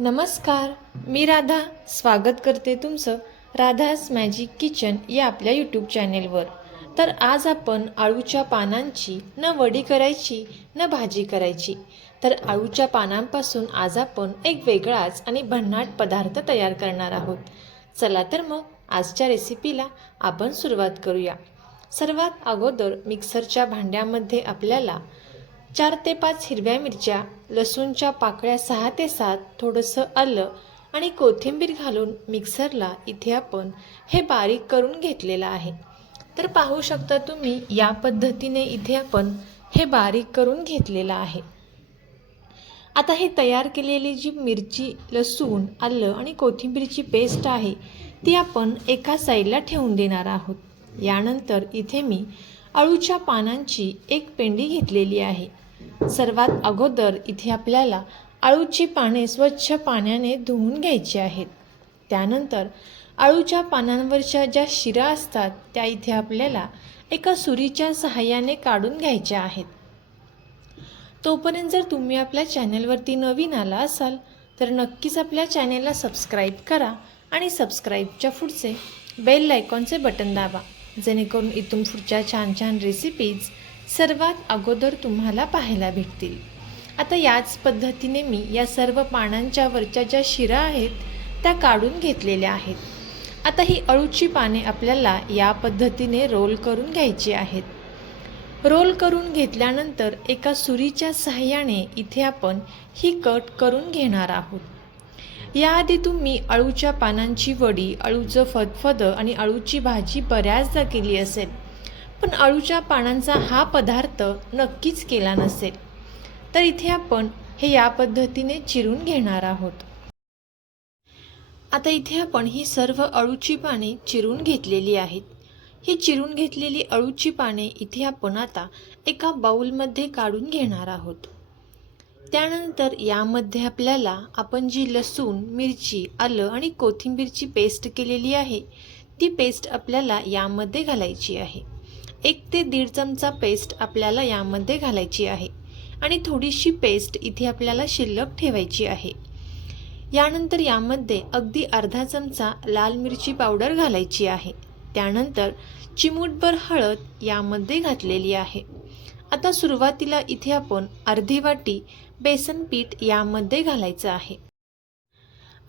नमस्कार मी राधा. स्वागत करते तुमचं राधाज मॅजिक किचन या आपल्या यूट्यूब चॅनेलवर तर आज आपण आळूच्या पानांची न वडी करायची न भाजी करायची. तर आळूच्या पानांपासून आज आपण एक वेगळाच आणि भन्नाट पदार्थ तयार करणार आहोत. चला तर मग आजच्या रेसिपीला आपण सुरुवात करूया. सर्वात अगोदर मिक्सरच्या भांड्यामध्ये आपल्याला चार ते पाच हिरव्या मिरच्या लसूणच्या पाकळ्या सहा ते सात थोडंसं आलं आणि कोथिंबीर घालून मिक्सरला इथे आपण हे बारीक करून घेतलेलं आहे. तर पाहू शकता तुम्ही या पद्धतीने इथे आपण हे बारीक करून घेतलेलं आहे. आता हे तयार केलेली जी मिरची लसूण आलं आणि कोथिंबीरची पेस्ट आहे ती आपण एका साईडला ठेवून देणार आहोत. यानंतर इथे मी अळूच्या पानांची एक पेंडी घेतलेली आहे. सर्वात अगोदर इथे आपल्याला अळूची पाने स्वच्छ पाण्याने धुवून घ्यायची आहेत. त्यानंतर अळूच्या पानांवरच्या ज्या शिरा असतात त्या इथे आपल्याला एका सुरीच्या सहाय्याने काढून घ्यायच्या आहेत. तोपर्यंत जर तुम्ही आपल्या चॅनलवरती नवीन आला असाल तर नक्कीच आपल्या चॅनेलला सबस्क्राईब करा आणि सबस्क्राईबच्या पुढचे बेल लायकॉनचे बटन दाबा जेणेकरून इथून पुढच्या छान छान रेसिपीज सर्वात अगोदर तुम्हाला पाहायला भेटतील. आता याच पद्धतीने मी या सर्व पानांच्या वरच्या ज्या शिरा आहेत त्या काढून घेतलेल्या आहेत. आता ही अळूची पाने आपल्याला या पद्धतीने रोल करून घ्यायची आहेत. रोल करून घेतल्यानंतर एका सुरीच्या सहाय्याने इथे आपण ही कट करून घेणार आहोत. याआधी तुम्ही अळूच्या पानांची वडी अळूचं फदफदं आणि अळूची भाजी बऱ्याचदा केली असेल. पण अळूच्या पानांचा हा पदार्थ नक्कीच केला नसेल. तर इथे आपण हे या पद्धतीने चिरून घेणार आहोत. आता इथे आपण ही सर्व अळूची पाने चिरून घेतलेली आहेत. ही चिरून घेतलेली अळूची पाने इथे आपण आता एका बाऊलमध्ये काढून घेणार आहोत. त्यानंतर यामध्ये आपल्याला आपण जी लसूण मिरची आलं आणि कोथिंबीरची पेस्ट केलेली आहे ती पेस्ट आपल्याला यामध्ये घालायची आहे. एक ते दीड चमचा पेस्ट आपल्याला यामध्ये घालायची आहे. आणि थोडीशी पेस्ट इथे आपल्याला शिल्लक ठेवायची आहे. यानंतर यामध्ये अगदी अर्धा चमचा लाल मिरची पावडर घालायची आहे. त्यानंतर चिमूटभर हळद यामध्ये घातलेली आहे. आता सुरुवातीला इथे आपण अर्धी वाटी बेसन पीठ यामध्ये घालायचं आहे.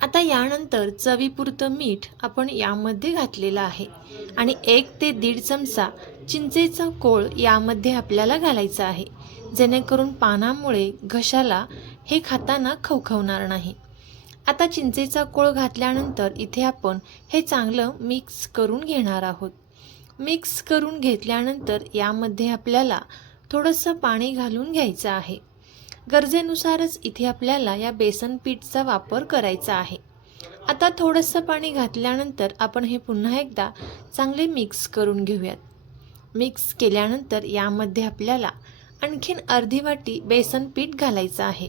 आता यानंतर चवीपुरतं मीठ आपण यामध्ये घातलेलं आहे. आणि एक ते दीड चमचा चिंचेचा कोळ यामध्ये आपल्याला घालायचा आहे. जेणेकरून पानामुळे घशाला हे खाताना खवखवणार नाही. आता चिंचेचा कोळ घातल्यानंतर इथे आपण हे चांगलं मिक्स करून घेणार आहोत. मिक्स करून घेतल्यानंतर यामध्ये आपल्याला थोडंसं पाणी घालून घ्यायचं आहे. गरजेनुसारच इथे आपल्याला या बेसन पीठचा वापर करायचा आहे. आता थोडंसं पाणी घातल्यानंतर आपण हे पुन्हा एकदा चांगले मिक्स करून घेऊयात. मिक्स केल्यानंतर यामध्ये आपल्याला आणखीन अर्धी वाटी बेसन पीठ घालायचं आहे.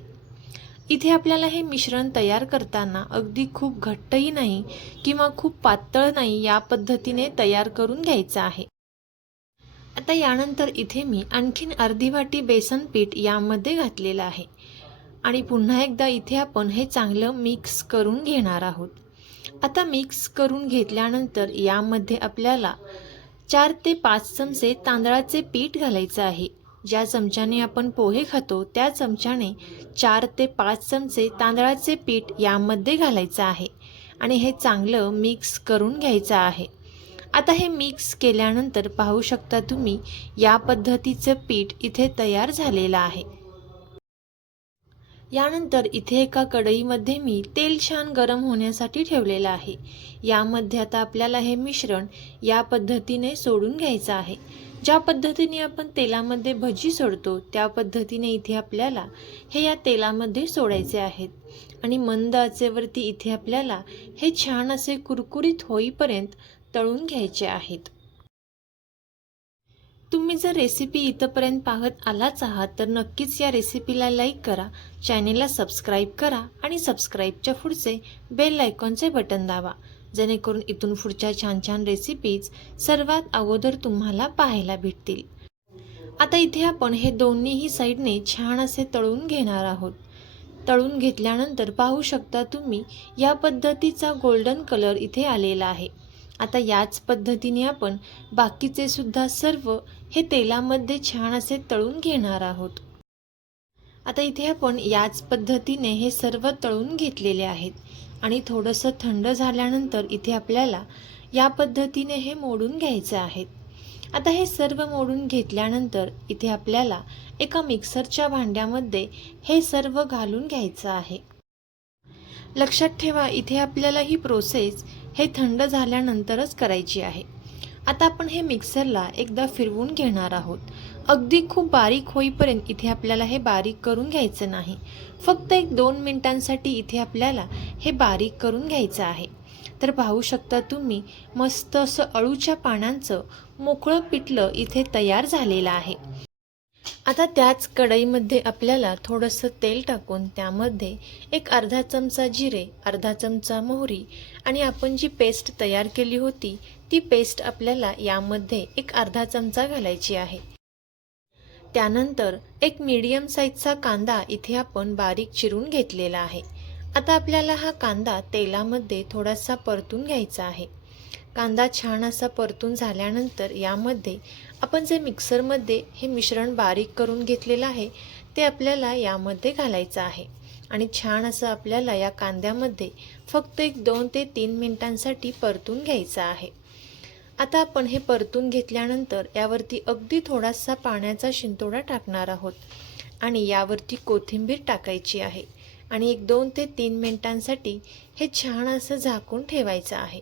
इथे आपल्याला हे मिश्रण तयार करताना अगदी खूप घट्टही नाही किंवा खूप पातळ नाही या पद्धतीने तयार करून घ्यायचं आहे. आता यानंतर इथे मी आणखीन अर्धी वाटी बेसन पीठ यामध्ये घातलेलं आहे. आणि पुन्हा एकदा इथे आपण हे चांगलं मिक्स करून घेणार आहोत. आता मिक्स करून घेतल्यानंतर यामध्ये आपल्याला चार ते पाच चमचे तांदळाचे पीठ घालायचं आहे. ज्या चमच्याने आपण पोहे खातो त्या चमच्याने चार ते पाच चमचे तांदळाचे पीठ यामध्ये घालायचं आहे. आणि हे चांगलं मिक्स करून घ्यायचं आहे. आता हे मिक्स केल्यानंतर पाहू शकता तुम्ही या पद्धतीचं पीठ इथे तयार झालेलं आहे. यानंतर इथे एका कढईमध्ये मी तेल छान गरम होण्यासाठी ठेवलेलं आहे. यामध्ये आता आपल्याला हे मिश्रण या पद्धतीने सोडून घ्यायचं आहे. ज्या पद्धतीने आपण तेलामध्ये भजी सोडतो त्या पद्धतीने इथे आपल्याला हे या तेलामध्ये सोडायचे आहेत. आणि मंद आचेवरती इथे आपल्याला हे छान असे कुरकुरीत होईपर्यंत तळून घ्यायचे आहेत. तुम्ही जर रेसिपी इथंपर्यंत पाहत आलाच आहात तर नक्कीच या रेसिपीला लाईक करा चॅनेलला सबस्क्राईब करा आणि सबस्क्राईबच्या पुढचे बेल आयकॉनचे बटन दाबा. जेणेकरून इथून पुढच्या छान छान रेसिपीज सर्वात अगोदर तुम्हाला पाहायला भेटतील. आता इथे आपण हे दोन्हीही साईडने छान असे तळून घेणार आहोत. तळून घेतल्यानंतर पाहू शकता तुम्ही या पद्धतीचा गोल्डन कलर इथे आलेला आहे. आता याच पद्धतीने आपण बाकीचे सुद्धा सर्व हे तेलामध्ये छान असे तळून घेणार आहोत. आता इथे आपण याच पद्धतीने हे सर्व तळून घेतलेले आहेत. आणि थोडंसं थंड झाल्यानंतर इथे आपल्याला या पद्धतीने हे मोडून घ्यायचे आहेत. आता हे सर्व मोडून घेतल्यानंतर इथे आपल्याला एका मिक्सरच्या भांड्यामध्ये हे सर्व घालून घ्यायचं आहे. लक्षात ठेवा इथे आपल्याला ही प्रोसेस हे थंड झाल्यानंतरच करायची आहे. आता आपण हे मिक्सरला एकदा फिरवून घेणार आहोत. अगदी खूप बारीक होईपर्यंत इथे आपल्याला हे बारीक करून घ्यायचं नाही. फक्त एक दोन मिनिटांसाठी इथे आपल्याला हे बारीक करून घ्यायचं आहे. तर पाहू शकता तुम्ही मस्त असं अळूच्या पानांचं मोकळं पिठलं इथे तयार झालेलं आहे. आता त्याच कढईमध्ये आपल्याला थोडंसं तेल टाकून त्यामध्ये एक अर्धा चमचा जिरे अर्धा चमचा मोहरी आणि आपण जी पेस्ट तयार केली होती ती पेस्ट आपल्याला यामध्ये एक अर्धा चमचा घालायची आहे. त्यानंतर एक मीडियम साईजचा कांदा इथे आपण बारीक चिरून घेतलेला आहे. आता आपल्याला हा कांदा तेलामध्ये थोडासा परतून घ्यायचा आहे. कांदा छान असा परतून झाल्यानंतर यामध्ये आपण जे मिक्सरमध्ये हे मिश्रण बारीक करून घेतलेलं आहे ते आपल्याला यामध्ये घालायचं आहे. आणि छान असं आपल्याला या कांद्यामध्ये फक्त एक दोन ते तीन मिनिटांसाठी परतून घ्यायचं आहे. आता आपण हे परतून घेतल्यानंतर यावरती अगदी थोडासा पाण्याचा शिंतोडा टाकणार आहोत. आणि यावरती कोथिंबीर टाकायची आहे. आणि एक दोन ते तीन मिनिटांसाठी हे छान असं झाकून ठेवायचं आहे.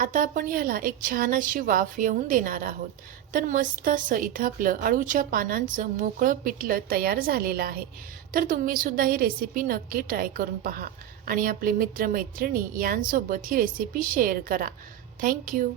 आता आपण ह्याला एक छान अशी वाफ येऊन देणार आहोत. तर मस्त असं इथं आपलं अळूच्या पानांचं मोकळं पिठलं तयार झालेलं आहे. तर तुम्ही सुद्धा ही रेसिपी नक्की ट्राय करून पहा. आणि आपले मित्रमैत्रिणी यांसोबत ही रेसिपी शेअर करा. Thank you